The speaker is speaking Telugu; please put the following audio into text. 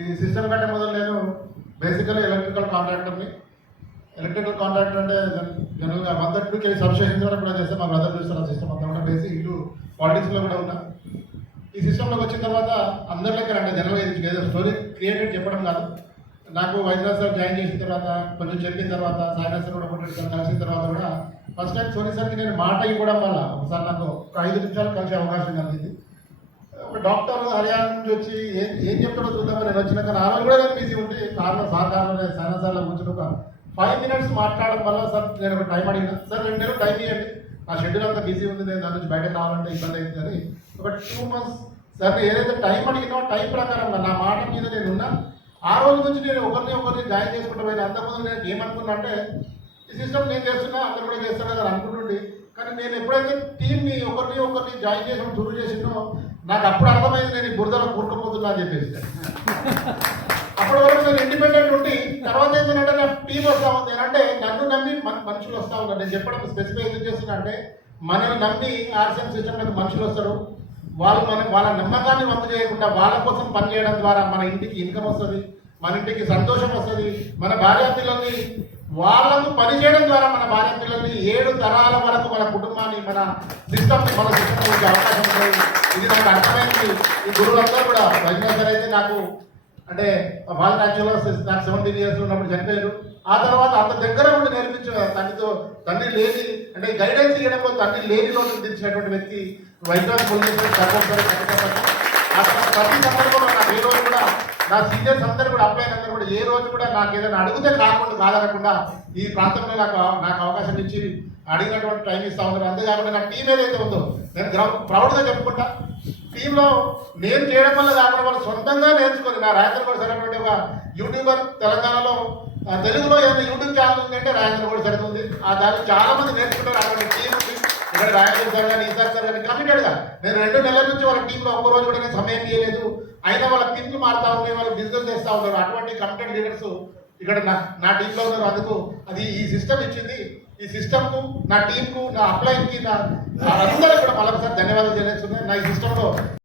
ఈ సిస్టమ్ కంటే మొదలు నేను బేసికలీ ఎలక్ట్రికల్ కాంట్రాక్టర్ని. ఎలక్ట్రికల్ కాంట్రాక్టర్ అంటే జనరల్గా 132 kV సబ్స్టేషన్స్ కూడా కూడా చేస్తే మా బ్రదర్ చూస్తారు ఆ సిస్టమ్ అంతా కూడా బేసిక్ ఇటు పాలిటిక్స్లో కూడా ఉన్నా. ఈ సిస్టంలోకి వచ్చిన తర్వాత అందరి లెక్క అంటే జనరల్గా ఇది ఏదో స్టోరీ క్రియేటెడ్ చెప్పడం కాదు. నాకు వైద్యరాజ్ సార్ జాయిన్ చేసిన తర్వాత కొంచెం చెప్పిన తర్వాత సాయినాథ్ సార్ కూడా కలిసిన తర్వాత కూడా ఫస్ట్ టైం సోనీ సార్కి నేను మాట ఇవ్వడం వల్ల ఒకసారి నాకు ఒక 5 నిమిషాలు కలిసే అవకాశం కలిగింది. ఒక డాక్టర్ హర్యానా నుంచి వచ్చి ఏం చెప్తాడో చూద్దామని నేను వచ్చినాక ఆ రోజు కూడా నేను బిజీ ఉంటే కార్లో సాయినాథ్ సార్లో కూర్చొని ఒక 5 minutes మాట్లాడడం వల్ల సార్ నేను ఒక టైం అడిగిన, సార్ 2 నెలలు టైం ఇవ్వండి, నా షెడ్యూల్ అంతా బిజీ ఉంది, నేను దాని నుంచి బయటకు రావాలంటే ఇబ్బంది అయింది అని ఒక 2 months సార్ ఏదైతే టైం అడిగినో టైం ప్రకారం నా మాట మీద నేను ఉన్నా. ఆ రోజు నుంచి నేను ఒకరిని జాయిన్ చేసుకుంటూ పోయిన. అంతకుముందు నేను ఏమనుకున్నా అంటే ఈ సిస్టమ్ నేను చేస్తున్నా అందరూ కూడా చేస్తున్నా కదా అనుకుంటుండే. కానీ నేను ఎప్పుడైతే టీంని ఒకరిని జాయిన్ చేయడం షురూ చేసిందో నాకు అప్పుడు అర్థమైంది నేను ఈ బురదలో కూరుకుపోతున్నా అని చెప్పేసి. అప్పటి వరకు నేను ఇండిపెండెంట్ ఉండి తర్వాత ఏంటంటే నా టీం వస్తూ ఉంది అంటే నన్ను నమ్మి మనుషులు వస్తూ ఉన్నారు. నేను చెప్పడం స్పెసిఫై ఎందుకు చేస్తున్నా అంటే మనల్ని నమ్మి ఆర్సీఎం సిస్టంలోకి మనుషులు వస్తారు. వాళ్ళు వాళ్ళ నమ్మకాన్ని వంపు చేయకుండా వాళ్ళ కోసం పనిచేయడం ద్వారా మన ఇంటికి ఇన్కమ్ వస్తుంది, మన ఇంటికి సంతోషం వస్తుంది. మన భార్య పిల్లల్ని వాళ్ళకు పనిచేయడం ద్వారా మన భార్య పిల్లల్ని 7 తరాల వరకు మన కుటుంబాన్ని మన సిస్టమ్ని మన సిస్టమ్ వచ్చే అవకాశం ఉంటుంది. ఇది నాకు అర్థమైంది. ఈ గురువులందరూ కూడా వైద్యనాథ్ గారు అయితే నాకు అంటే వాళ్ళని యాక్చువల్గా నాకు 17 years ఉన్నప్పుడు చనిపోయారు. ఆ తర్వాత అంత దగ్గర ఉండి నేర్పించిన తండ్రి లేని అంటే గైడెన్స్ ఇవ్వడంలో తండ్రి లేని రోజు తెచ్చినటువంటి వ్యక్తి వైద్యనాథ్ ఆ తర్వాత ప్రతి సందర్భంలో నాకు ఏ రోజు కూడా నా సీనియర్స్ అందరూ కూడా అప్లై అందరూ కూడా ఏ రోజు కూడా నాకు ఏదైనా అడిగితే కాదనకుండా ఈ ప్రాంతంలో నాకు అవకాశం ఇచ్చి అడిగినటువంటి టైం ఇస్తా ఉన్నారు. అంతేకాకుండా నా టీం ఏదైతే ఉందో నేను ప్రౌడ్గా చెప్పుకుంటా. టీంలో నేను చేయడం వల్ల కాకుండా వాళ్ళు సొంతంగా నేర్చుకొని నా రాజేంద్ర కూడా సరైనటువంటి ఒక యూట్యూబర్ తెలంగాణలో తెలుగులో ఏదైనా యూట్యూబ్ ఛానల్ ఉందంటే రాజేంద్ర కూడా సరిపోతుంది. ఆ దానికి చాలా మంది నేర్చుకుంటారు. అటువంటి టీం ఉంది ఇక్కడ రాజేంద్ర సార్ కానీ ఈసారి సార్ కానీ కమిటెడ్గా నేను 2 నెలల నుంచి వాళ్ళ టీంలో ఒక్కరోజు కూడా నేను సమయం తీయలేదు. అయినా వాళ్ళ టీంలు మారుతా ఉన్నాయి, వాళ్ళు బిజినెస్ చేస్తూ ఉన్నారు. అటువంటి కమిటెడ్ లీడర్స్ ఇక్కడ నా టీంలో ఉన్నారు. అందుకు అది ఈ సిస్టమ్ ఇచ్చింది. ఈ సిస్టమ్కు నా టీంకు నా అప్లైన్కి నా అందరూ కూడా మళ్ళొకసారి ధన్యవాదాలు తెలియజేస్తున్నాయి. నా ఈ సిస్టంలో